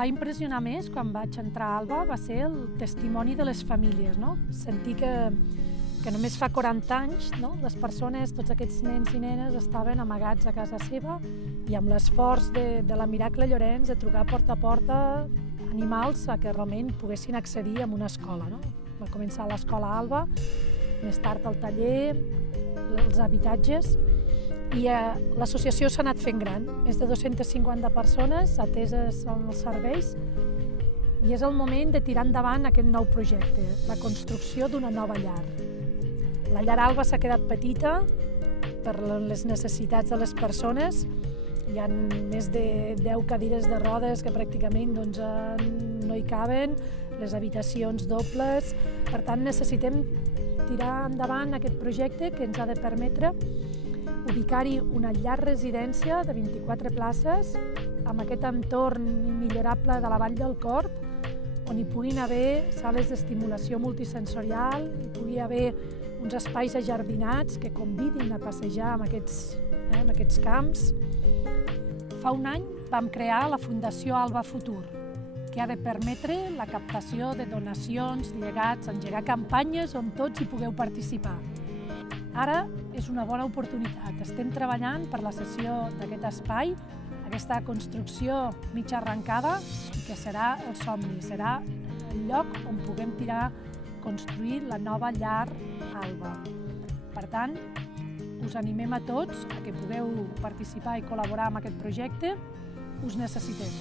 va impressionar més quan vaig entrar a Alba va ser el testimoni de les famílies, no? Sentir que només fa 40 anys, no? Les persones, tots aquests nens i nenes estaven amagats a casa seva i amb l'esforç de la Miracle Llorenç de trucar porta a porta animals a que realment poguessin accedir a una escola, no? Va començar a l'escola Alba, més tard el taller, els habitatges, i l'associació s'ha anat fent gran, més de 250 persones ateses als serveis, i és el moment de tirar endavant aquest nou projecte, la construcció d'una nova llar. La llar Alba s'ha quedat petita per les necessitats de les persones. Hi ha més de 10 cadires de rodes que pràcticament no hi caben, les habitacions dobles. Per tant, necessitem tirar endavant aquest projecte que ens ha de permetre ubicar-hi una llar residència de 24 places amb aquest entorn immillorable de la Vall del Corb, on hi puguin haver sales d'estimulació multisensorial, hi pugui haver uns espais ajardinats que convidin a passejar en aquests camps. Fa un any vam crear la Fundació Alba Futur, que ha de permetre la captació de donacions, llegats, engegar campanyes on tots hi pugueu participar. Ara és una bona oportunitat. Estem treballant per la cessió d'aquest espai, aquesta construcció mitja arrencada, que serà el somni, serà el lloc on puguem construir la nova llar Alba. Per tant, us animem a tots a que pugueu participar i col·laborar amb aquest projecte. Us necessitem.